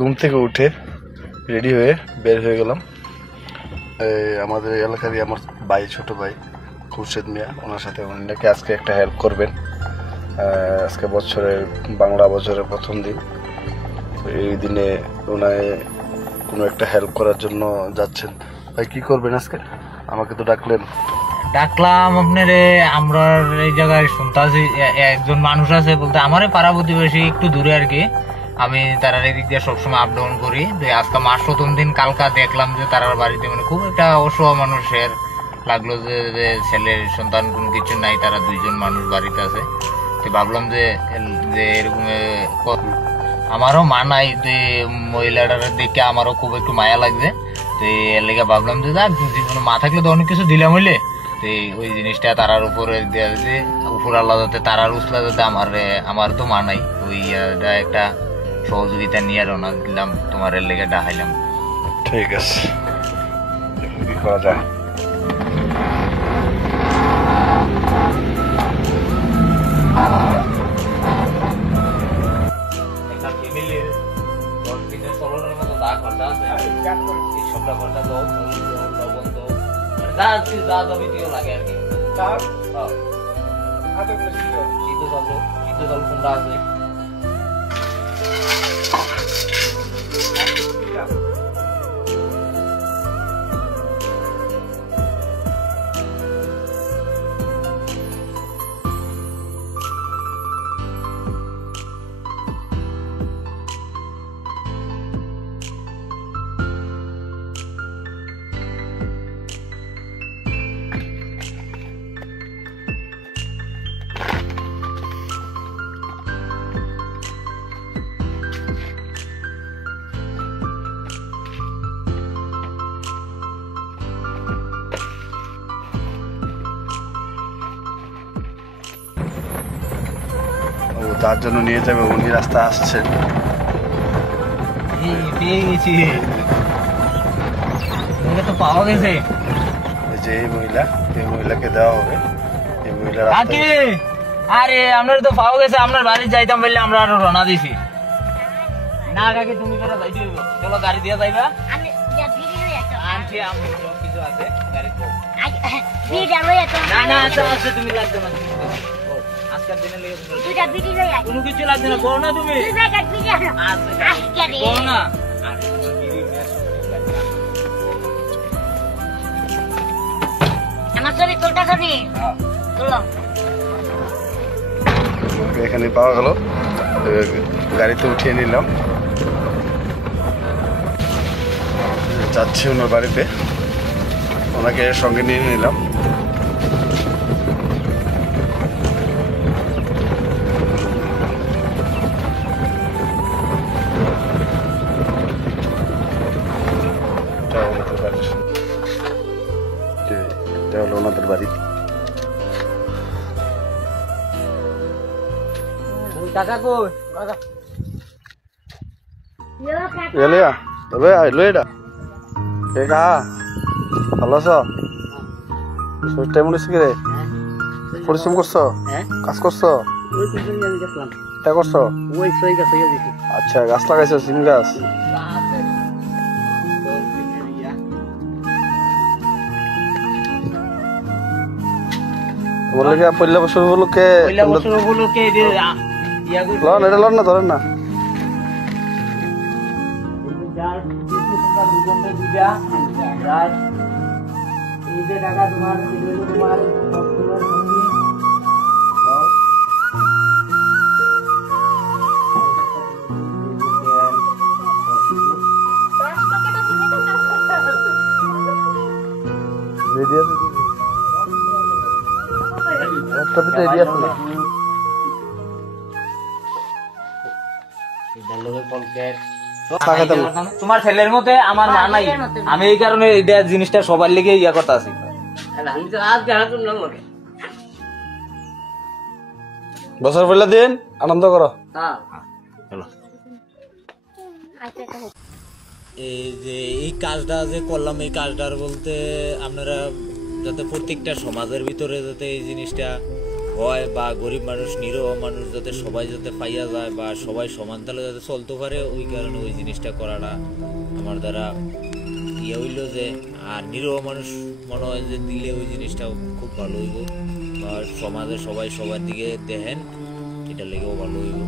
ঘুম থেকে উঠে রেডি হয়ে বের হয়ে গেলাম। আমাদের এলাকারই আমার ভাই, ছোট ভাই খুরশেদ মিয়া, ওনার সাথে উনি নাকি আজকে একটা হেল্প করবেন। আজকে বাংলা বছরের প্রথম দিন, তো এই দিনে ওনায় কোনো একটা হেল্প করার জন্য যাচ্ছেন। ভাই কি করবেন আজকে? আমাকে তো ডাকলাম আপনার আমরা এই জায়গায় শুনতেছি একজন মানুষ আছে, বলতে আমার পাড়া প্রতিবেশী একটু দূরে আর কি। আমি তারার এদিক দিয়ে সবসময় আপ ডাউন করি। আজকে মাস প্রথম দিন, কালকা দেখলাম যে তারার বাড়িতে মানে খুব একটা অসহায় মানুষের লাগলো যে ছেলের সন্তান কোনো কিছু নাই, তারা দুইজন মানুষ বাড়িতে আছে। তো ভাবলাম যে এরকম আমারও মা নাই, যে মহিলাটার দেখে আমারও খুব একটু মায়া লাগছে। তো এর লেগে ভাবলাম যে যাক, জীবনে মা থাকলে তো অনেক কিছু দিলাম হইলে। তো ওই জিনিসটা তারার উপরে যে উপর আল্লাহ যাতে তারার উসলা যাতে আমার তো মা নাই, ওই একটা সহযোগিতা নিয়ে রওনা দিলাম, তোমার এর লেগে ডাহাইলাম। ঠিক আছে, কি করা যায়? লাগে আর কি। শীত জল কোনটা আছে? তার জন্য নিয়ে যাবে, উনি রাস্তা আসছেন। তো পাওয়া গেছে যে এই মহিলাকে দেওয়া হবে। এই মহিলা আরে আপনার তো পাওয়া গেছে, আপনার বাড়ি যাইতাম বললে আমরা আরো রওনা দিছি না। কাকি তুমি কেন যাইতে হইব? চলো গাড়ি দিয়ে যাইবা। কিছু আছে গাড়ি না আছে, তুমি লাগবে না। আজকের দিনে কোনো কিছু লাগবে না, বলো না তুমি বলো না। আমার ছবি তোলটা ছবি তোলো। এখানে পাওয়া গেল, গাড়িতে উঠিয়ে নিলাম, যাচ্ছি ওনার বাড়িতে, ওনাকে সঙ্গে নিয়ে নিলাম। এটা হলো ওনাদের বাড়ি। টাকা কই এলিয়া তবে আইলো এটা কা ভালো আছো? টাইম উঠেছে কি রে? পরিশ্রম করছো, কাজ করছো, এটা করছো? আচ্ছা, গাছ লাগাইছো, সিম গাছ? বললে কি পয়লা বছর উপলক্ষে লন না, ধরেন না। তোমার ছেলের মতে আমার মা নাই, আমি এই কারণে এটা জিনিসটা সবার লেগে ইয়া করতে আছি। বছর পয়লা দিন আনন্দ করো। এই যে এই কাজটা যে করলাম, এই কাজটার বলতে আপনারা যাতে প্রত্যেকটা সমাজের ভিতরে যাতে এই জিনিসটা হয় বা গরিব মানুষ নিরহ মানুষ যাতে সবাই যাতে পাইয়া যায় বা সবাই সমান তালে যাতে চলতে পারে, ওই কারণে ওই জিনিসটা করাটা আমার দ্বারা ইয়ে হইল যে। আর নিরহ মানুষ মনে হয় যে দিলে ওই জিনিসটা খুব ভালো হইব, বা সমাজে সবাই সবার দিকে দেখেন, এটা লেগেও ভালো হইব।